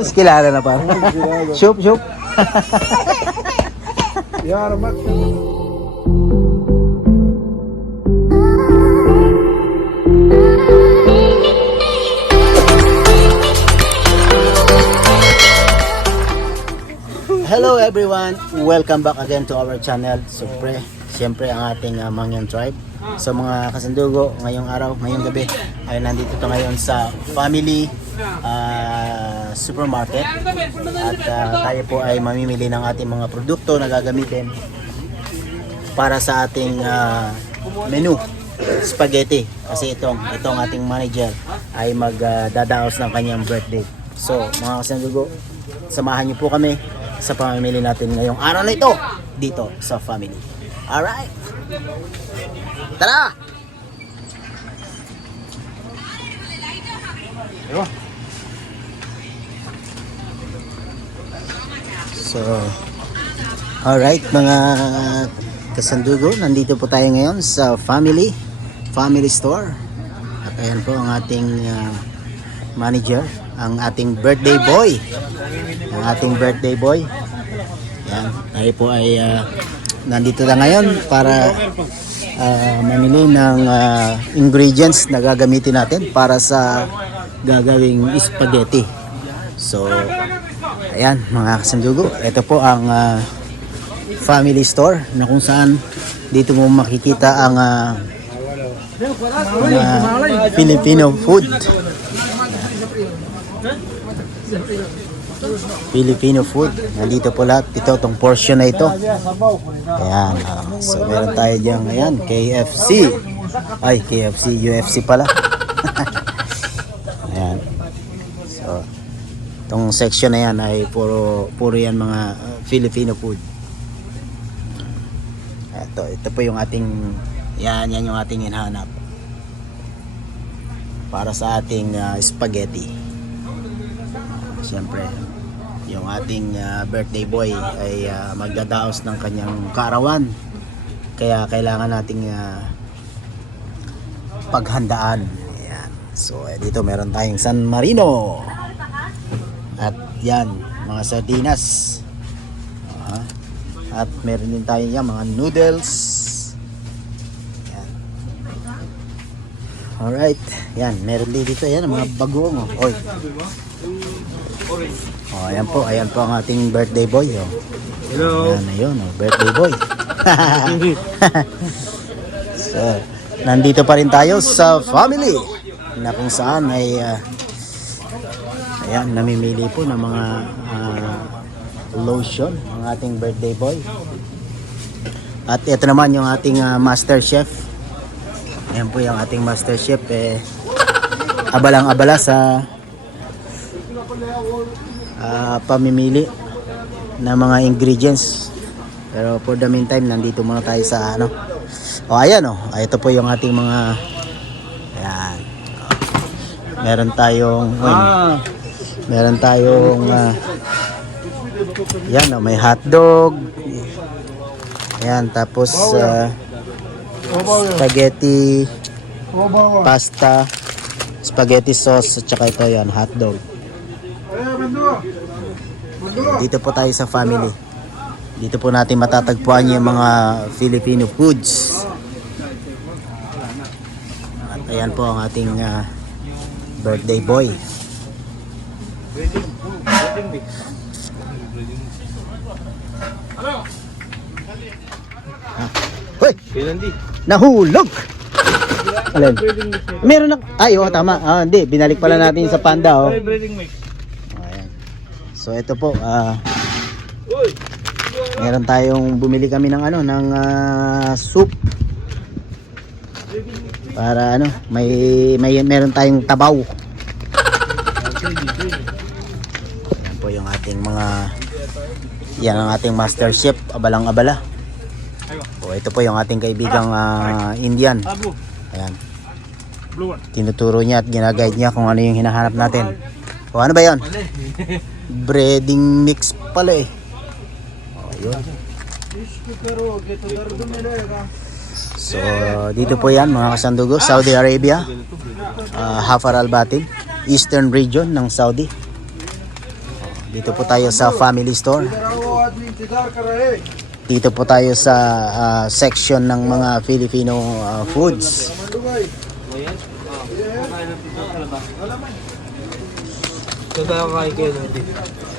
Mas kilala na pa. Shoop, shoop. Yar mak. Hello everyone! Welcome back again to our channel. Siyempre, siyempre ang ating uh, Mangyan Tribe. So mga kasandugo, ngayong araw, ngayong gabi, ay nandito to ngayon sa Family uh, Supermarket. At uh, tayo po ay mamimili ng ating mga produkto na gagamitin para sa ating uh, menu spaghetti. Kasi itong itong ating manager ay magdadaos ng kanyang birthday. So mga kasandugo samahan niyo po kami sa pamimili natin ngayong araw na ito dito sa family. Alright! Tara so alright mga kasandugo nandito po tayo ngayon sa family family store. At ayan po ang ating uh, manager ang ating birthday boy. Ang ating birthday boy. Yan tayo po ay uh, nandito na ngayon para uh, mamili ng uh, ingredients na gagamitin natin para sa gagawing spaghetti. So ayan mga kasandugo ito po ang uh, family store na kung saan dito mo makikita ang uh, mga Filipino food. Filipino food. Nandito po lahat. Ito tong portion na ito. Ayan ah. so meron tayo dyan. Ayan KFC ay KFC UFC pala ayan so itong section na yan ay puro puro yan mga uh, Filipino food. Ito ito po yung ating yan yan yung ating hinahanap para sa ating uh, spaghetti. Siyempre yung ating uh, birthday boy ay uh, magdadaos ng kanyang kaarawan kaya kailangan nating uh, paghandaan. Ayan. so eh, dito meron tayong San Marino at yan mga sardinas Ah, at meron din tayo yan mga noodles yan alright yan meron din dito yan mga bagoong oh. Oy. Oh, ayan po, ayan po ang ating birthday boy. Oh. Hello. Ayan, ayun, oh, birthday boy. so, nandito pa rin tayo sa family na kung saan ay ah, ayan, namimili po ng mga ah, lotion ang ating birthday boy. At ito naman yung ating ah, master chef. Ayan po yung ating master chef eh abalang-abala sa ah, pamimili ng mga ingredients. Pero for the meantime, nandito muna tayo sa ano. O ayan o, oh. ito po yung ating mga ayan. Meron tayong Ah. Meron tayong ah, yan oh, may hotdog. Ayan, tapos ah, spaghetti, pasta, spaghetti sauce, at saka ito yan, hotdog. Dito po tayo sa family. Dito po natin matatagpuan yung mga Filipino foods. At ayan po ang ating ah, birthday boy. Ah. Hoy! Pinandi. Nahulog! Alin? Meron na... Ay, oh, tama. Ah, hindi. Binalik pala natin sa panda, oh. Breading mix. Ayan. So ito po, ah meron tayong bumili kami ng ano, ng ah, soup. Para ano, may may meron tayong tabaw. Po yung ating mga yan ang ating master chef, abalang-abala. O ito po yung ating kaibigang ah, Indian. Ayan. Tinuturo niya at ginaguide niya kung ano yung hinahanap natin. O ano ba 'yon? Breading mix pala eh. O yun. So dito po yan mga kasandugo, Saudi Arabia. Uh, Hafar al-Batin, Eastern region ng Saudi. Dito po tayo sa family store. Dito po tayo sa uh, section ng mga Filipino uh, foods.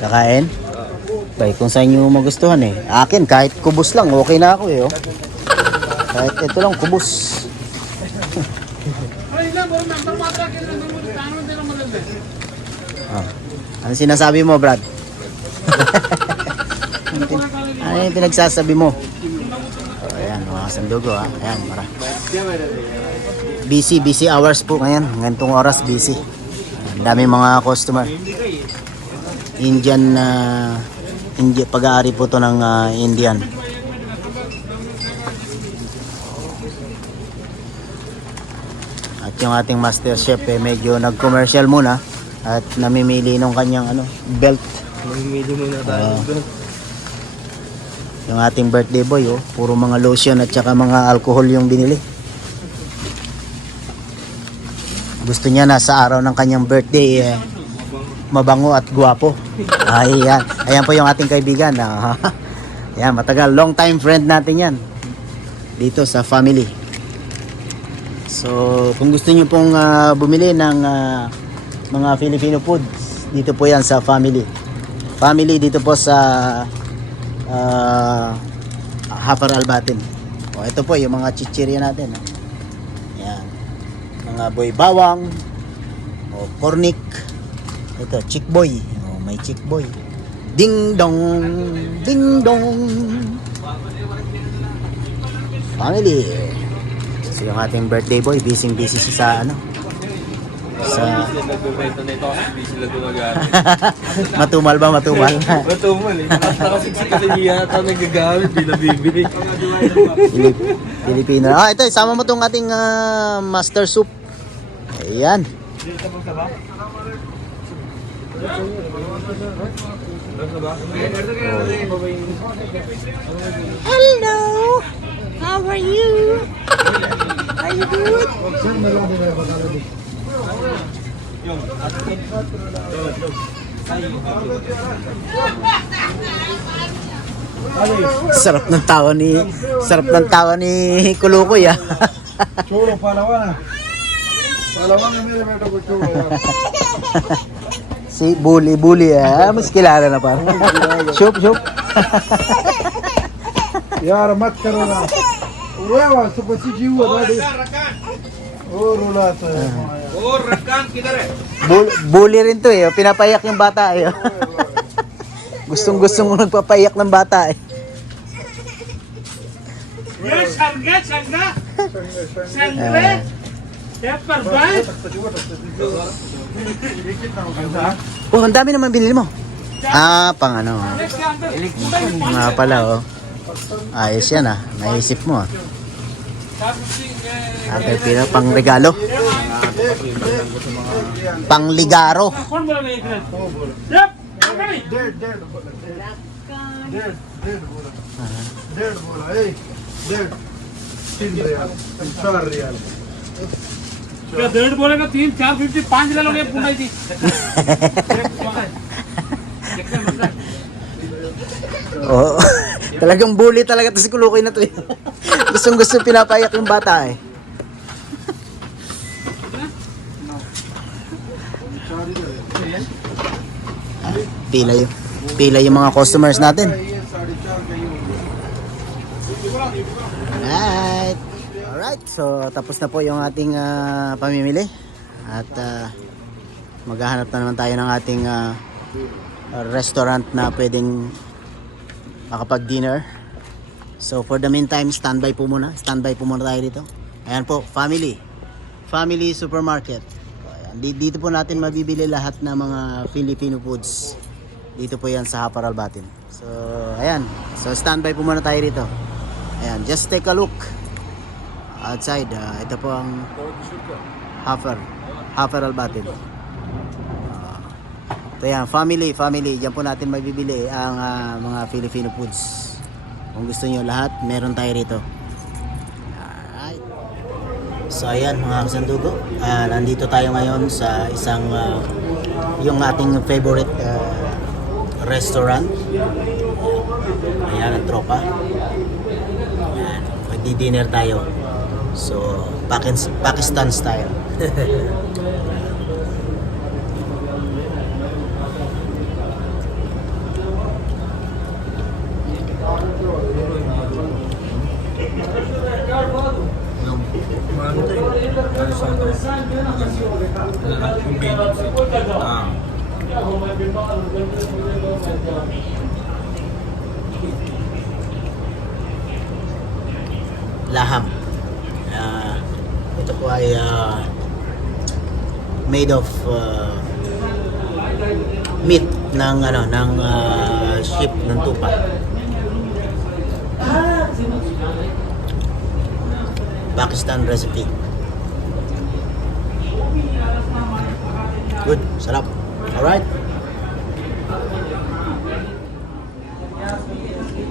Kakain? Bay, kung sa inyo magustuhan eh. Akin, kahit kubos lang, okay na ako eh. Oh. Kahit ito lang, kubos ah. Ano sinasabi mo, Brad? ano, yung pinagsasabi mo? Oh, ayan, mga sandugo ha. Ayan, mara. Busy, busy hours po ngayon. Ngantong oras, busy. Ang dami mga customer. Indian na Indi pag-aari po to ng ah, Indian. At yung ating master chef eh, medyo nag-commercial muna at namimili ng kanyang ano, belt. Mamimili muna tayo. Ah. Yung ating birthday boy, oh, puro mga lotion at saka mga alcohol yung binili. Gusto niya na sa araw ng kanyang birthday, eh, mabango at guwapo. Ayan. Ayan po yung ating kaibigan. Ah, Ayan, matagal. Long time friend natin yan. Dito sa family. So, kung gusto niyo pong ah, bumili ng ah, mga Filipino foods, dito po yan sa family. Family dito po sa uh, Hafar Albatin. O, ito po yung mga chichirya natin. ah. Ayan. Mga boy bawang, o cornic, ito, chick boy. Oh, may chick boy. Ding dong, ding dong. Family. So yung ating birthday boy, busy busy siya sa ano. Sa Sila nagkukwento na ito kasi hindi sila gumagamit. matumal ba matumal? Mo eh. Nakasiksik kasi hindi yata nagagamit. Hindi nabibili. Pilip, Pilipino. Ah, ito, isama mo tong ating ah, master soup. Ayan. Hello. How are you? Are you good? Yung, at Lord, Lord. Sarap ng tawa ni Sarap ng tawa ni Kulukoy ah. Chulo palawan. Ah. Palawan na meron ako chulo. Si Bully Bully ah, mas kilala na parang. Shup shup. Yar mat karo na. Uwa, ah, supo si jiwa ah, dali. दादी ओ रुलाता है Oh, Rakan, kita rin. Bul- bully rin to eh, pinapayak yung bata eh. Gustong gustong nagpapayak ng bata eh. ये संगे संगा संगे ये पर भाई Oh, ang dami naman binili mo. Ah, pang ano. इसके अंदर Nga pala oh. Ayos yan ah. Naisip mo ah. Ah, Pilipino, pang regalo. Pang ligaro. कौन बोला मैं एक मिनट ये पकड़ी डेढ़ डेढ़ बोला डेढ़ डेढ़ बोला डेढ़ बोला ए डेढ़ तीन रियाल चार रियाल क्या डेढ़ बोलेगा तीन चार फिफ्टी पाँच ले लोगे पुंडाई थी Oo. Talagang bully talaga to si Kulukoy na to eh. Gustong gusto pinapayak yung bata eh. Pila yung, pila yung mga customers natin. Alright. Alright, so tapos na po yung ating uh, pamimili. At uh, maghahanap na naman tayo ng ating uh, restaurant na pwedeng makapag-dinner. So, for the meantime, standby po muna. Standby po muna tayo dito. Ayan po, family. Family supermarket. Ayan, di- Dito po natin mabibili lahat ng mga Filipino foods. Dito po yan sa Hapar Albatin. So, ayan. So, standby po muna tayo dito. Ayan, just take a look outside. ah, ito po ang Hafar. Hafar Albatin. Ah, ito yan, family, family. Diyan po natin mabibili ang ah, mga Filipino foods. Kung gusto niyo lahat, meron tayo rito. Alright. So ayan mga kasandugo, Ah, nandito tayo ngayon sa isang ah, yung ating favorite ah, restaurant. Ayan ang tropa. Ayan, magdi-dinner tayo. So, Pakis- Pakistan style. Ah. laham. Ah, ito po ay ah, made of ah, meat ng ano ng ah, sheep ng tupa. Pakistan recipe. Good, sarap. All right. Thank Alright.